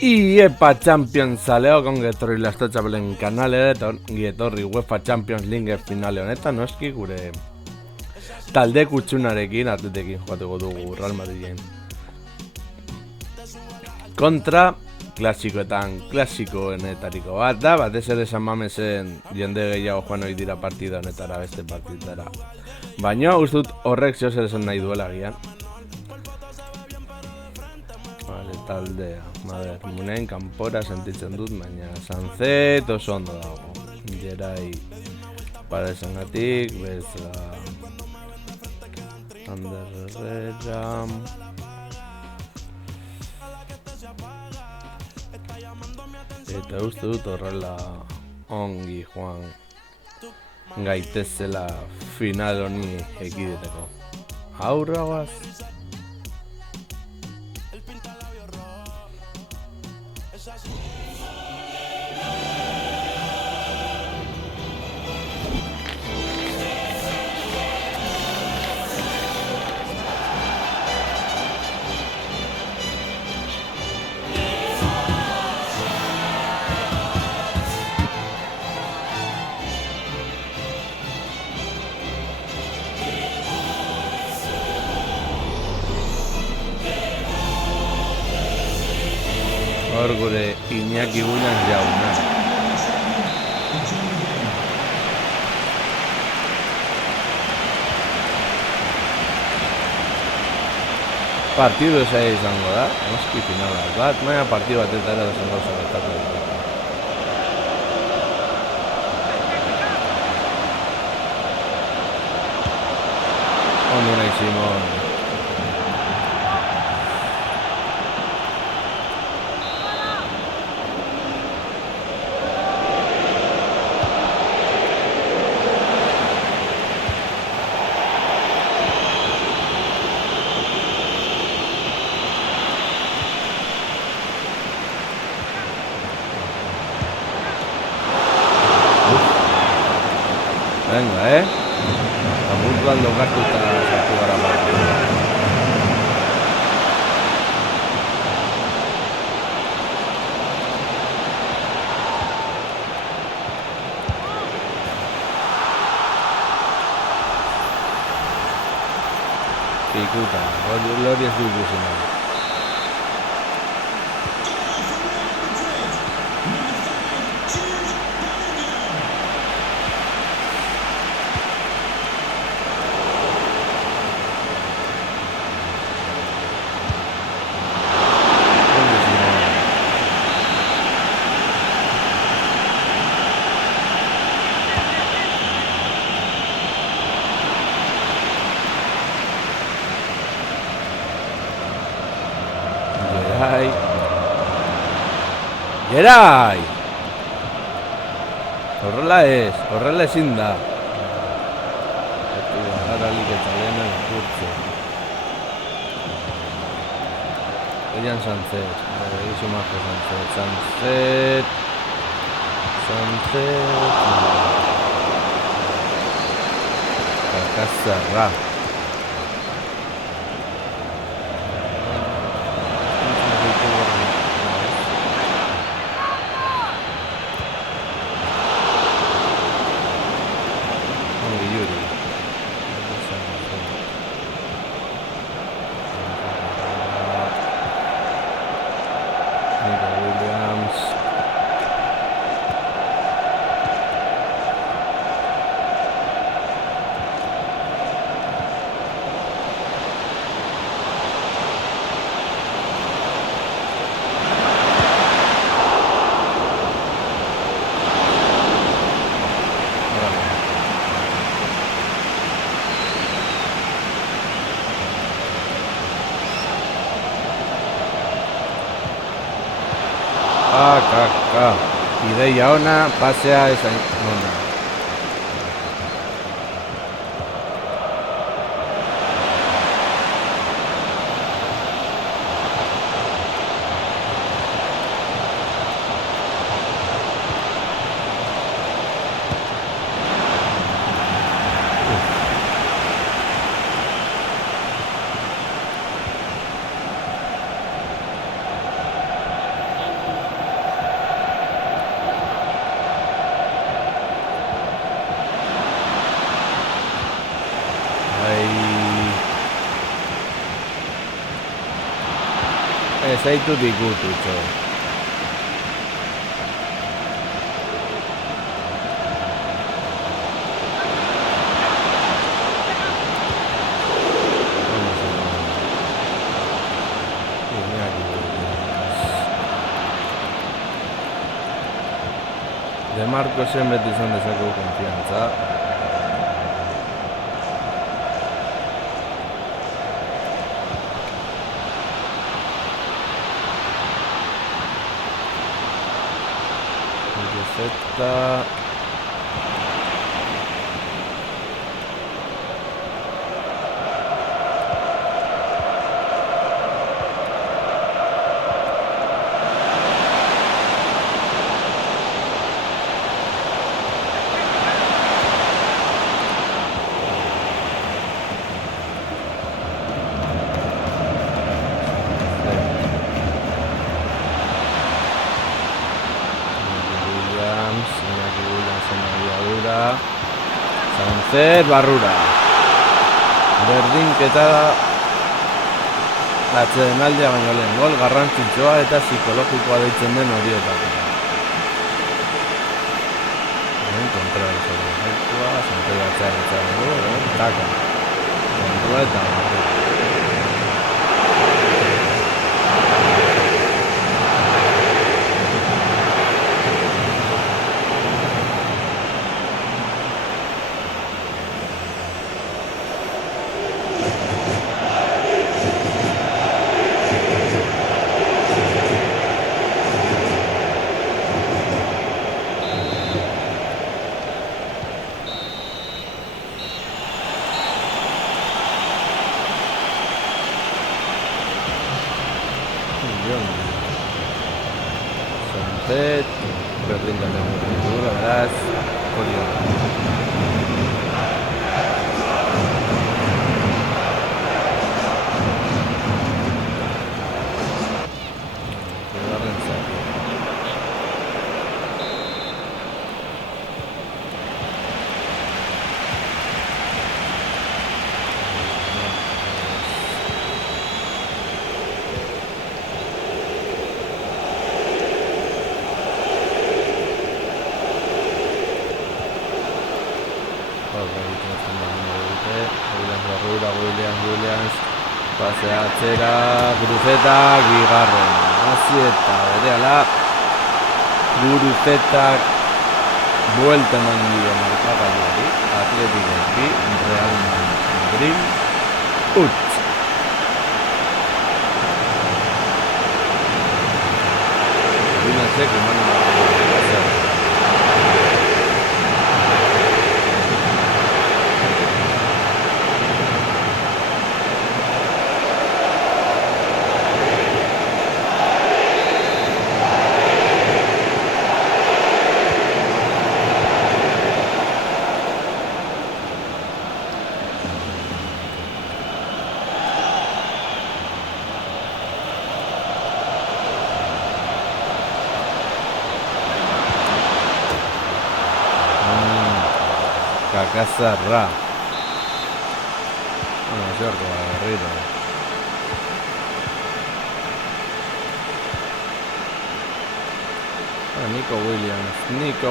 Y EPA Champions zaleo kongetorri lastotxapelen kanale eta ongetorri UEFA Champions League finale honetan noski gure talde kutsunarekin atletekin jokatuko dugu Real Madriden kontra klasikoetan klasikoenetariko bat da, batez ere San Mamesen jende gehiago joan ohi dira partida honetara beste partidara. Baina uste dut horrek zeo zer esan nahi duela gian. Vale, taldea, mader, munean kanpora sentitzen dut, baina Sanzet oso ondo dago. Gerai parezengatik, bezala Ander Herrera. Eta uste dut horrela ongi joan gaitezela final honi ekideteko. Aurra guaz. Hor gure Iñaki Buñan jauna. Partidu eza izango da, noski finalak bat, baina partidu batetara zen gauza gertatu dut. Ondo nahi Simon. Venga, Apurtuan lokartu eta sartu gara bat. Ikuta, hori ez du ikusi nahi. Gerai! Horrela ezin da. Garalik eta lehenen kurtze. Oian Sanzet, egizu marko Sanzet. Alcázarra. Ideia ona, pasea esan ona. zaitu dikututxo. De Marcosen beti izan dezakegu konfiantza. Zeta... Sánchez barrura. Berdinketa atsedenaldia baino lehen gol garrantzitsua eta psikologikoa deitzen den horietako. Kontrari sobre efektua, Sánchez atxarretzaren du, taka. Kontua eta barrura. Sánchez, berdinkan dugu, beraz, hori Williams, pasea atzera, Guruzetak, bigarren, Azieta, berehala, Guruzetak, buelta eman dio markagailuari, Athletic bi, Real Madrid, utz. Williamsek eman markagailuari. Cazarra. Bueno, cierto, Guerrero. Nico Williams. Nico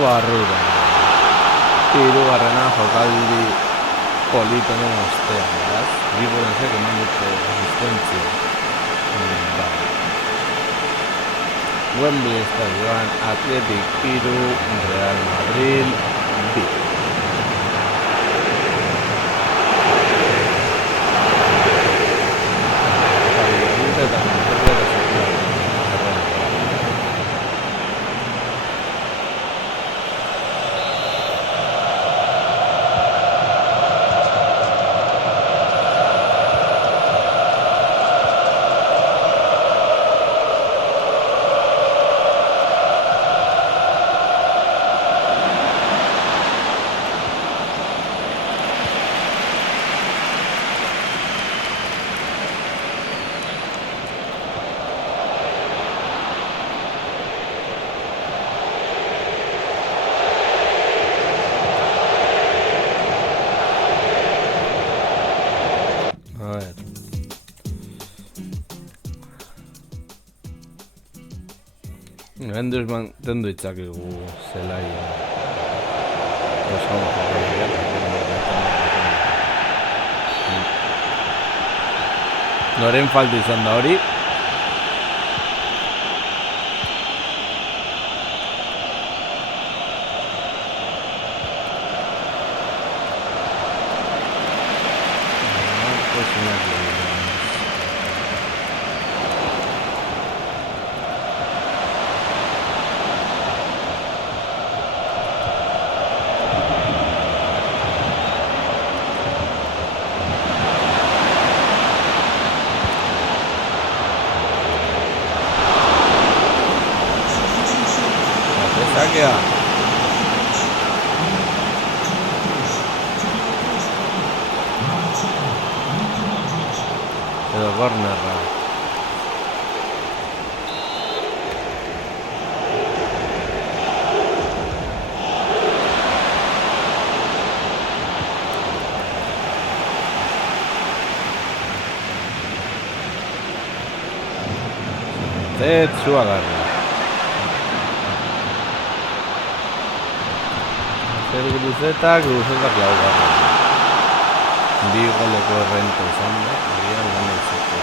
barrura. Hirugarrena jokaldi polito honen ostean, beraz. Biburensek eman dute asistentzia. Wembley estadioan Athletic 3, Real Madrid 2. Genduz mantendu itzakegu zelaia. Oso noren falta izan da hori. Sakea. Edo cornerra. Tetsu agarra. Guruzetak laugarra. Bi goleko errenta izan da, agian ganetzeko.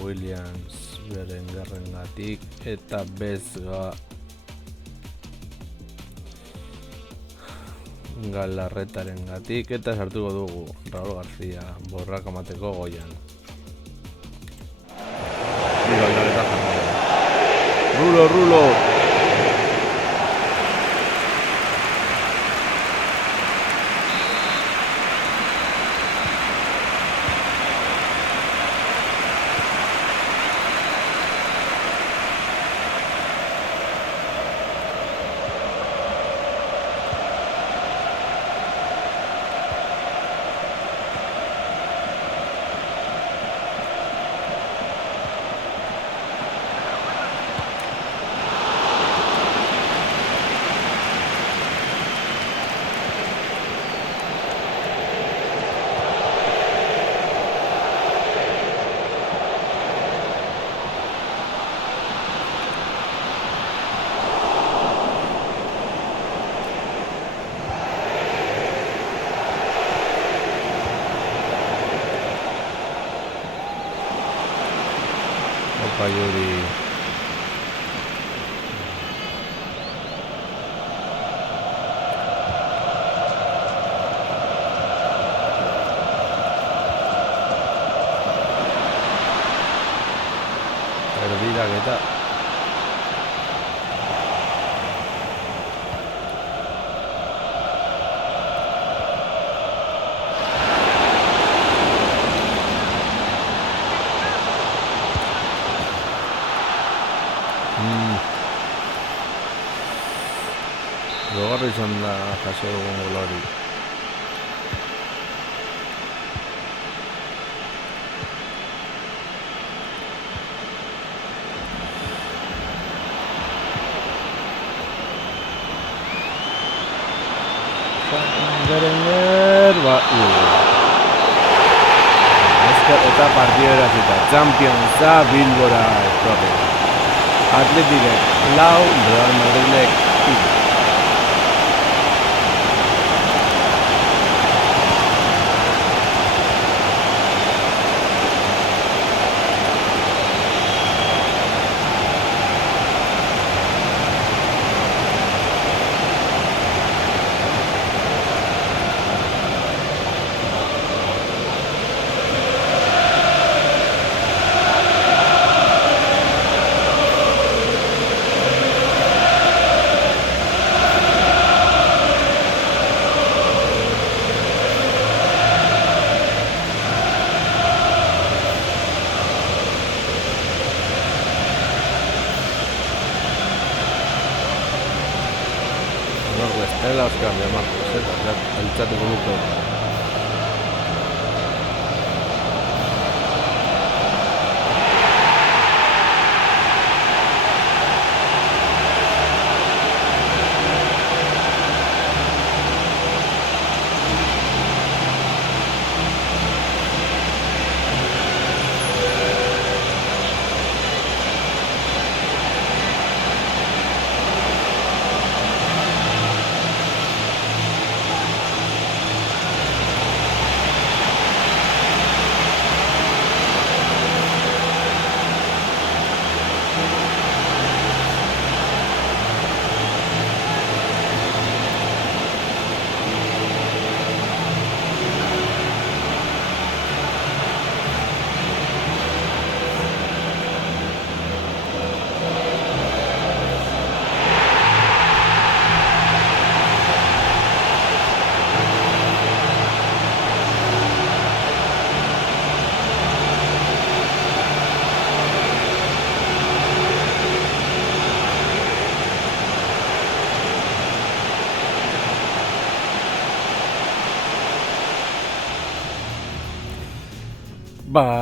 Williams Berengarrengatik eta Bezga Galarretarengatik eta sartuko dugu Raúl García borrak amateko goian. Rulo! Yuri. Erdiraketa. Gogorra izan da jaso dugun gol hori. Berenger, eta partidera zita. Championsa Bilbora etorri. Atletikek lau, Real Madridek 3. Dela Oscar de Marcos, eta alitzatuko nuke.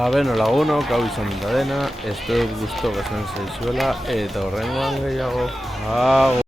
Beno lagunok, hau izan da dena, espero gusto gazan zaizuela, eta horrengoan gehiago.